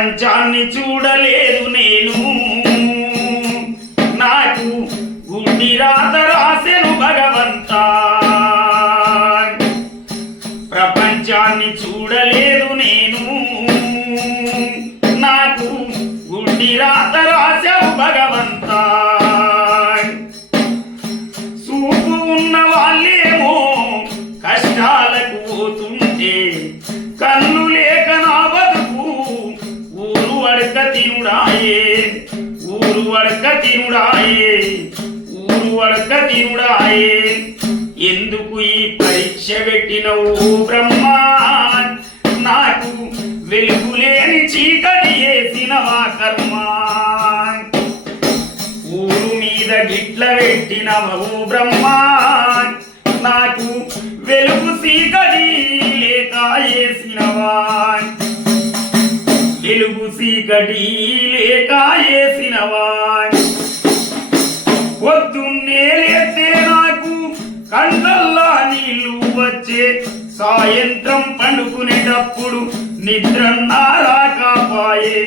ప్రపంచాన్ని చూడలేదు నేను, నాకు గుడ్డి రాత రాసెను భగవంతా. ప్రపంచాన్ని చూడలేదు నేను, నాకు గుడ్డి రాత రాసెను భగవంతా. చూపు ఉన్న వాళ్ళేమో కష్టాలకు పోతుంటే, కన్ను లేక నా బతుకు ఊరు వడక తినుడాయే, ఊరు వడక తినుడాయే, ఊరు వడక తినుడాయే. ఎందుకు ఈ పరీక్ష పెట్టినవు బ్రహ్మా, నాకు వెలుగులేని చీకటి వేసినవా కర్మ. ఊరు మీద గిట్ల పెట్టినవు బ్రహ్మా, నాకు వెలుగు చీకటి లేక వేసినవా, వెలుగు చీకటి లేక వేసినవా. పొద్దున్నే లేస్తే నాకు కళ్ళల్లా నీళ్లు వచ్చే, సాయంత్రం పండుకునేటప్పుడు నిద్రన్నా రాకాపాయే,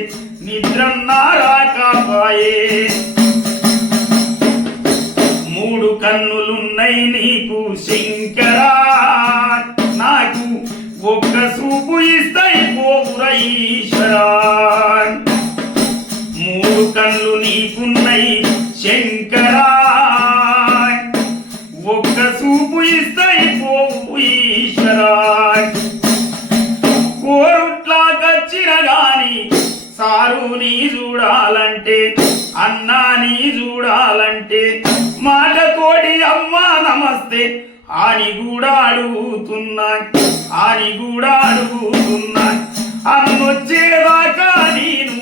నిద్రన్నా రాకాపాయే. మూడు కన్నులున్నై నీకు శంకరా, నాకు ఒక్క చూపు ఇస్తాయి పోవుర ఈశ్వరా. మూడు కన్నులు నీకున్నై శంకరా, ఒక్క చూపు ఇస్తాయి పోవు ఈశ్వరా. కోరుట్లా కచ్చిన గాని సారు నీ చూడాలంటే, అన్నా నీ చూడాలంటే, మాట తోడి అమ్మా నమస్తే అని కూడా అడుగుతున్నా, అని కూడా అడుగుతున్నా. అన్నొచ్చేదాకా నేను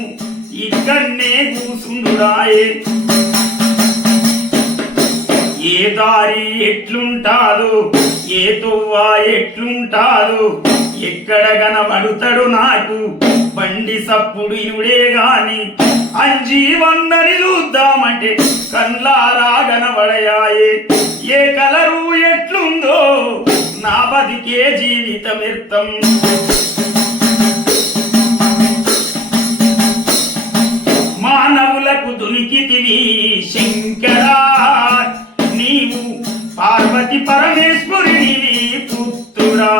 ఇక్కడనే కూసుండుడాయే. ఏ దారి ఎట్లుంటాదో, ఏ తొవ్వ ఎట్లుంటాదో, ఎక్కడ కనబడుతాడు నాకు బండి సప్పుడు ఇనుడే గాని. అంజీవన్నని చూద్దామంటే కళ్ళారా కనబడయాయే. ఏ కలరు ఎట్లుందో నా బతికే జీవితమిర్థం. మానవులకు దునికితివి శంకరా, నీవు పార్వతి పరమేశ్వరునివి పుత్రుడా.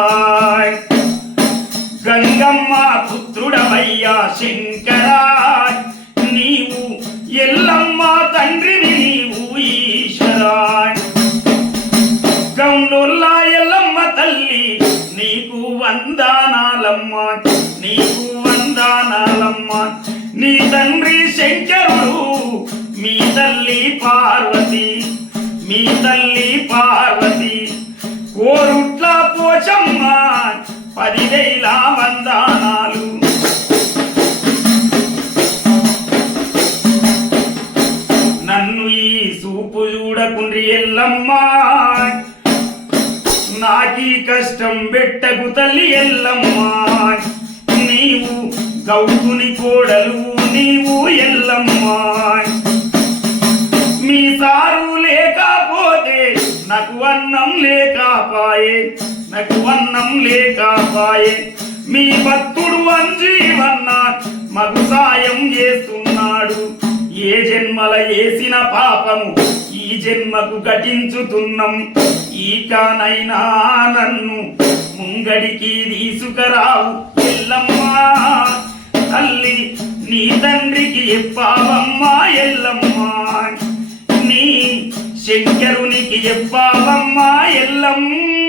గంగమ్మ పుత్రుడవయ్యా శంకరా, నీవు ఎల్లమ్మ తండ్రివి నీవు ఈశ్వరా. గౌనుల్లా ఎల్లమ్మ తల్లి నీకు వందనాలమ్మ, నీకు వందనాలమ్మ. నీ తండ్రి శంకరుడు, మీ తల్లి పార్వతి, మీ తల్లి పార్వతి. కోరుట్ల పోచమ్మ 10,000 వందనాలు. నన్ను ఈ సూపు చూడకుండ్రి ఎల్లమ్మ, నాకీ కష్టం పెట్టకు తల్లి ఎల్లమ్మ. నీవు గౌతుని కోడలు, నీవు ఎల్లమ్మ. మీ సారు లేకపోతే నాకు అన్నం లేకపాయే, నాకు అన్నం లేకపాయే. మీ భక్తుడు అంజీవన్న మగు సాయం చేస్తున్నాడు. ఏ జన్మల వేసిన పాపము ఈ జన్మకు ఘటించుతున్నాం. ఈకనైనా నన్ను ముంగడికి తీసుకురావు ఎల్లమ్మా. తల్లి నీ తండ్రికి చెప్పావమ్మా ఎల్లమ్మా, నీ శంకరునికి చెప్పావమ్మా ఎల్లమ్మ.